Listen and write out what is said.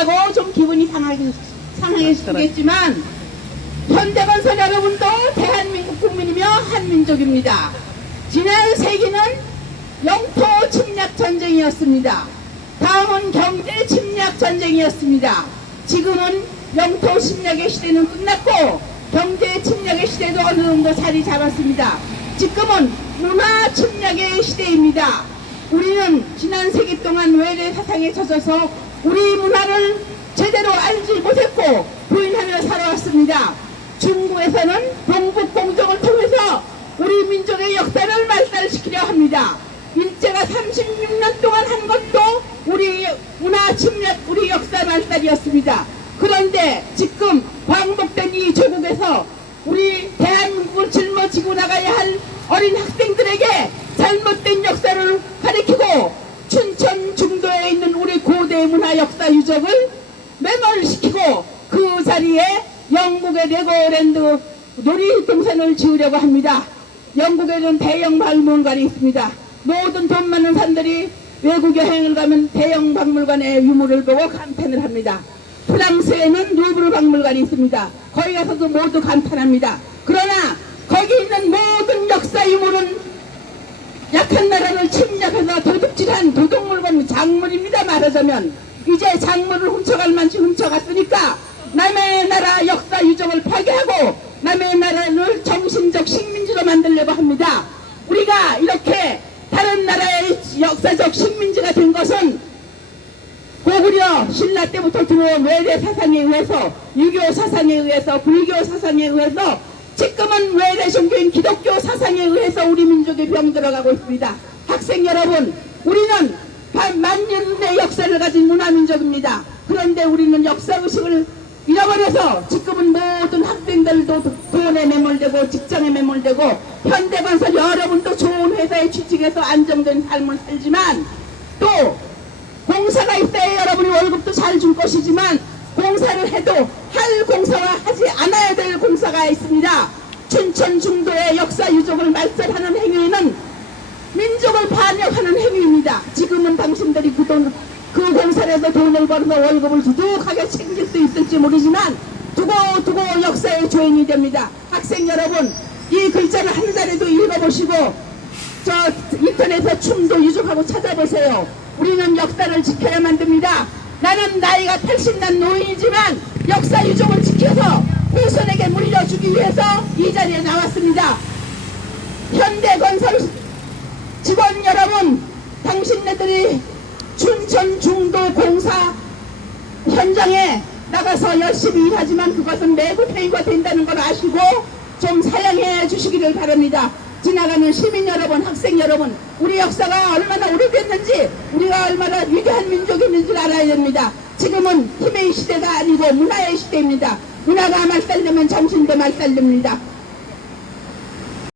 한다고 좀 기분이 상하게, 상하겠지만 현대건설 여러분도 대한민국 국민이며 한민족입니다. 지난 세기는 영토 침략 전쟁이었습니다. 다음은 경제 침략 전쟁이었습니다. 지금은 영토 침략의 시대는 끝났고 경제 침략의 시대도 어느 정도 자리 잡았습니다. 지금은 문화 침략의 시대입니다. 우리는 지난 세기 동안 외래 사상에 젖어서 우리 문화를 제대로 알지 못했고 부인하며 살아왔습니다. 중국에서는 동북 공정을 통해서 우리 민족의 역사를 말살시키려 합니다. 일제가 36년 동안 한 것도 우리 문화 침략, 우리 역사 말살이었습니다. 그런데 지금 광복된 이 조국에서 우리 대한민국을 짊어지고 나가야 할 어린 학생들에게 잘못된 역사를 문화 역사 유적을 매몰시키고 그 자리에 영국의 레고랜드 놀이동산을 지으려고 합니다. 영국에는 대형 박물관이 있습니다. 모든 돈 많은 사람들이 외국 여행을 가면 대형 박물관의 유물을 보고 감탄을 합니다. 프랑스에는 루브르 박물관이 있습니다. 거기 가서도 모두 감탄합니다. 그러나 거기 있는 모든 역사 유물은 약한 나라를 침략해서 도둑질한 도둑물건 작물입니다 말하자면 이제 작물을 훔쳐갈 만치 훔쳐갔으니까 남의 나라 역사 유적을 파괴하고 남의 나라를 정신적 식민지로 만들려고 합니다 우리가 이렇게 다른 나라의 역사적 식민지가 된 것은 고구려 신라 때부터 들어온 외래 사상에 의해서 유교 사상에 의해서 불교 사상에 의해서 지금은 외래 종교인 기독교 사상에 의해서 우리 민족이 병들어가고 있습니다. 학생 여러분, 우리는 반- 만년의 역사를 가진 문화민족입니다. 그런데 우리는 역사의식을 잃어버려서 지금은 모든 학생들도 돈에 매몰되고 직장에 매몰되고 현대건설 여러분도 좋은 회사에 취직해서 안정된 삶을 살지만 또 공사가 있어야 여러분이 월급도 잘 줄 것이지만 공사를 해도 할 공사와 하지 않아야 될 공사가 있습니다. 춘천 중도의 역사 유적을 말살하는 행위는 민족을 반역하는 행위입니다. 지금은 당신들이 그 돈, 그 공사를 해서 돈을 벌어서 월급을 두둑하게 챙길 수 있을지 모르지만 두고 두고 역사의 조인이 됩니다. 학생 여러분, 이 글자를 한 자리도 읽어보시고 저 인터넷에 춤도 유족하고 찾아보세요. 우리는 역사를 지켜야만 됩니다. 나는 나이가 80난 노인이지만 역사 유족을 지켜서 후손에게 물려주기 위해서 이 자리에 나왔습니다. 현대건설 직원 여러분, 당신네들이 나가서 열심히 일하지만 그것은 내부 페이가 된다는 걸 아시고 좀 사양해 주시기를 바랍니다. 지나가는 시민 여러분, 학생 여러분, 우리 역사가 얼마나 오래됐는지, 우리가 얼마나 위대한 민족이있는지 알아야 됩니다. 지금은 힘의 시대가 아니고 문화의 시대입니다. 문화가 말살되면 정신도 말살됩니다.